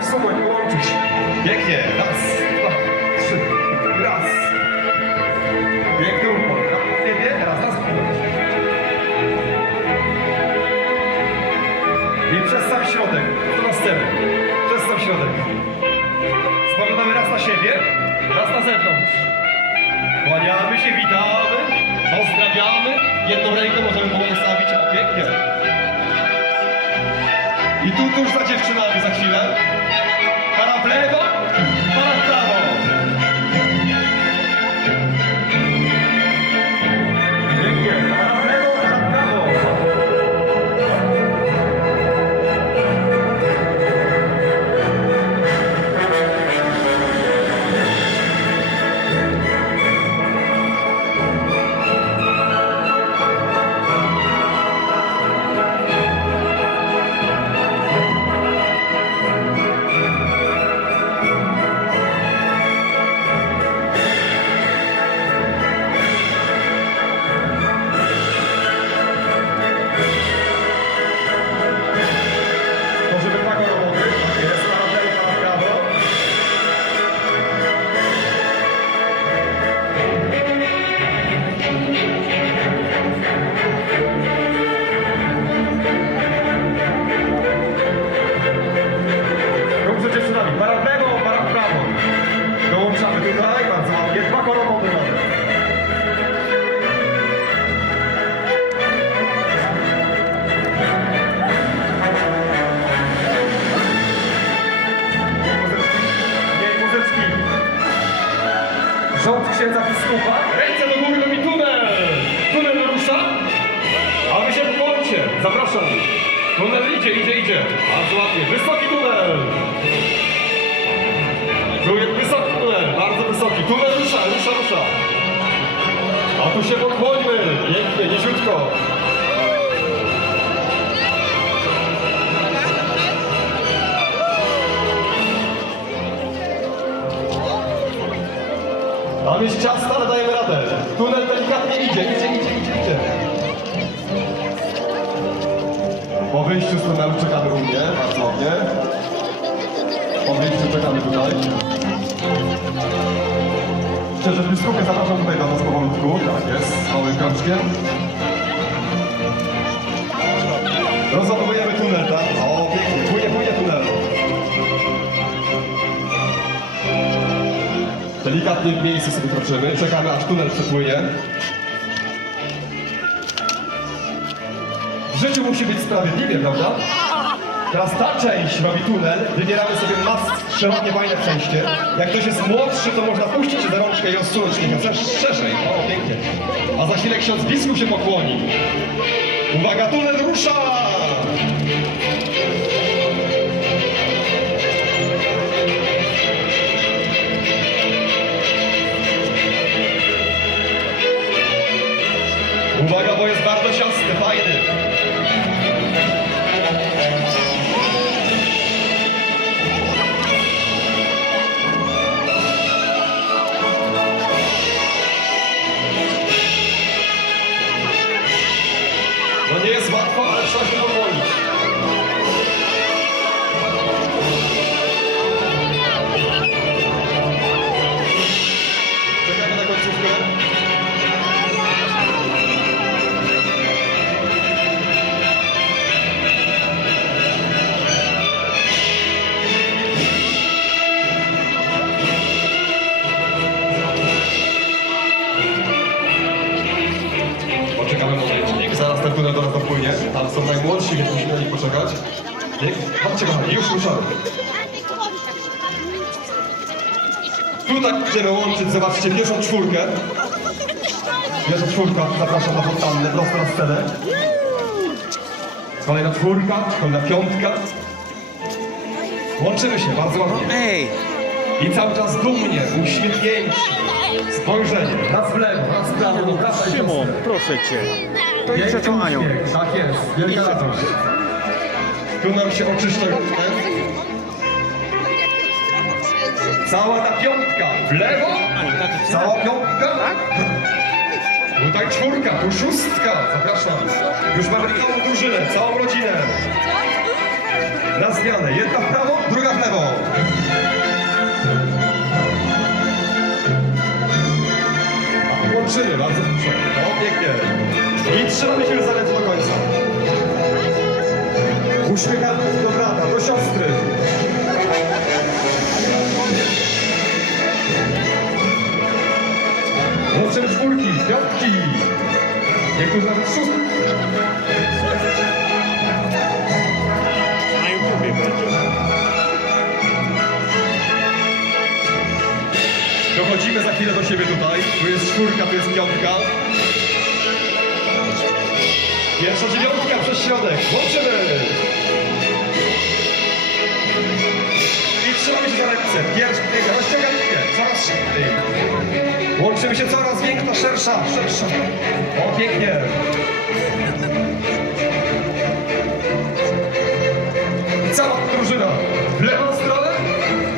Wsunąć, połączyć. Pięknie. Raz, dwa, trzy. Raz. Piękny układ. Raz, nie, nie, raz, raz. I przez sam środek. To na. Przez sam środek. Spoglądamy raz na siebie, raz na zewnątrz. Kłaniamy się, witamy, pozdrawiamy. Jedną ręką możemy połostawić. O, pięknie. I tu tuż za dziewczynami za chwilę. Zapraszam. Tunel idzie, idzie, idzie. Bardzo ładnie. Wysoki tunel. Tu jest wysoki tunel. Bardzo wysoki. Tunel rusza, rusza, rusza. A tu się pokłońmy. Pięknie, niziutko. Tam jest czas, ale dajemy radę. Tunel delikatnie idzie, idzie, idzie, idzie, wyjściu z tunelu czekamy u mnie, bardzo ładnie. Po wyjściu czekamy tutaj. Szczerze, biskupie zapraszam tutaj do nas powolutku. Tak jest, małym kroczkiem. Rozładowujemy tunel, tak? O, pięknie, płynie, płynie tunel. Delikatnie w miejscu sobie kroczymy, czekamy aż tunel przepłynie. Życiu musi być sprawiedliwie, prawda? Teraz ta część robi tunel, wybieramy sobie mas szerokie, fajne przejście. Jak ktoś jest młodszy, to można puścić się za rączkę i rozsunąć trochę szerzej. O, pięknie. A za chwilę ksiądz biskup się pokłoni. Uwaga, tunel rusza! Uwaga, bo jest bardzo siosty, fajny. só jogou bola. Do nas dopłynie. Tam są najmłodsi, więc musimy na nich poczekać. Chodźcie kochani, już ruszamy. Tutaj będziemy łączyć, zobaczcie, pierwszą czwórkę. Pierwsza czwórka, zapraszam na fontannę, prosto na scenę. Kolejna czwórka, kolejna piątka. Łączymy się, bardzo ładnie. I cały czas dumnie, uśmiechnięci. Spojrzenie, raz w lewo, raz w prawo, raz w Szymon, proszę cię. To Anią. uśmiech, Tak jest, wielka radość. Tu nam się oczyszcza Cała ta piątka w lewo, cała piątka. Tutaj czwórka, tu szóstka, zapraszam. Już mamy całą drużynę, całą rodzinę. Na zmianę, jedna w prawo, Trzymamy się do końca. Uśmiechamy do brata, do siostry. Owszem, czwórki, piątki. Niektórzy nawet szóstki. Na YouTubie będzie. Dochodzimy za chwilę do siebie tutaj. Tu jest czwórka, tu jest piątka. Pierwsza dziewiątka przez środek. Łączymy! I trzymamy się za ręce. Pierwsza, piękna, rozciągaj rękę. Coraz szybciej. Łączymy się coraz większa, szersza, szersza. O, pięknie. Cała drużyna. W lewą stronę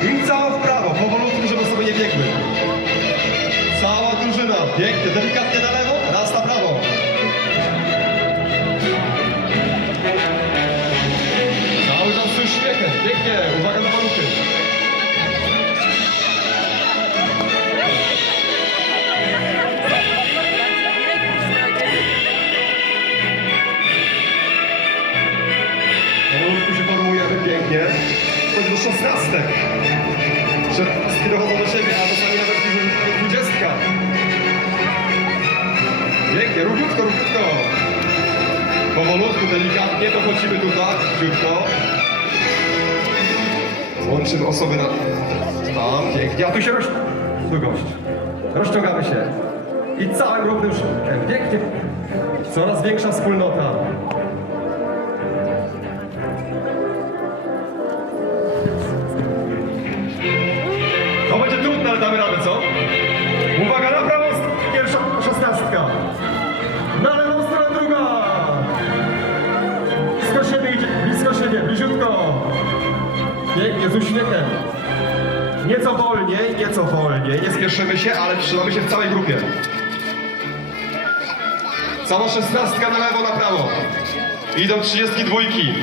i cała w prawo. Powolutku, żeby sobie nie biegły. Cała drużyna. Pięknie. Delikatnie na lewo, Pięknie. Uwaga na warunki. Powolutku się formujemy pięknie. Chodź do szesnastek. Dochodzą do siebie, a czasami nawet bliżej dwudziestka. Pięknie, równiutko, równiutko. Powolutku, delikatnie dochodzimy tutaj, szybciutko. Łączymy osoby na... Tam, pięknie. A tu się roz... Tu gość. Rozciągamy się. I całym równym szybkiem. Pięknie. Coraz większa wspólnota. To będzie trudne, ale damy radę, co? Uwaga, na stronę pierwsza szesnastka. Na lewą stronę druga. Blisko siebie idzie, blisko siebie, bliziutko. Pięknie, z uśmiechem. Nieco wolniej, nieco wolniej. Nie spieszymy się, ale trzymamy się w całej grupie. Cała szesnastka na lewo, na prawo. Idą trzydziestki dwójki.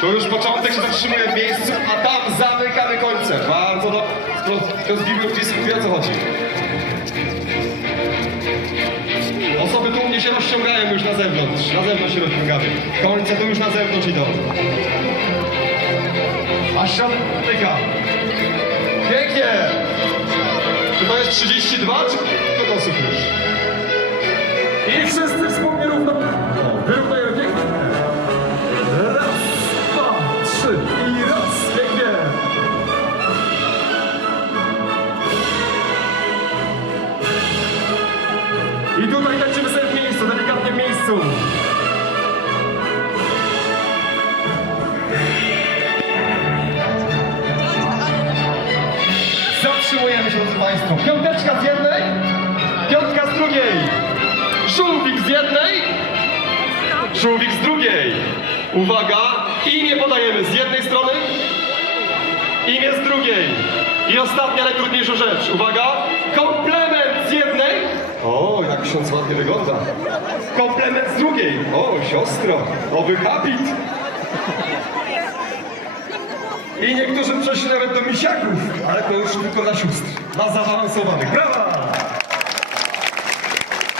Tu już początek się zatrzymuje w miejscu, a tam zamykamy końce. Bardzo dobrze. Kto zbił disków wie o co chodzi. Osoby tu u mnie się rozciągają już na zewnątrz. Na zewnątrz się rozciągamy. Końce to już na zewnątrz idą. A środek dotyka. Pięknie. Czy to jest 32, czy kto osób już? I wszyscy wspólnie równo. O, Wyrównajemy pięknie. Raz, dwa, trzy i raz. Pięknie. I tutaj tańczymy sobie w miejscu, delikatnie miejscu. Państwo. Piąteczka z jednej, piątka z drugiej. Żółwik z jednej, żółwik z drugiej. Uwaga, imię podajemy z jednej strony, imię z drugiej. I ostatnia, najtrudniejsza rzecz. Uwaga, komplement z jednej. O, jak ksiądz ładnie wygląda. Komplement z drugiej. O, siostro, oby habit. I niektórzy przeszli nawet do misiaków, ale to już tylko dla sióstr. Lazarão e Silvano. Grava!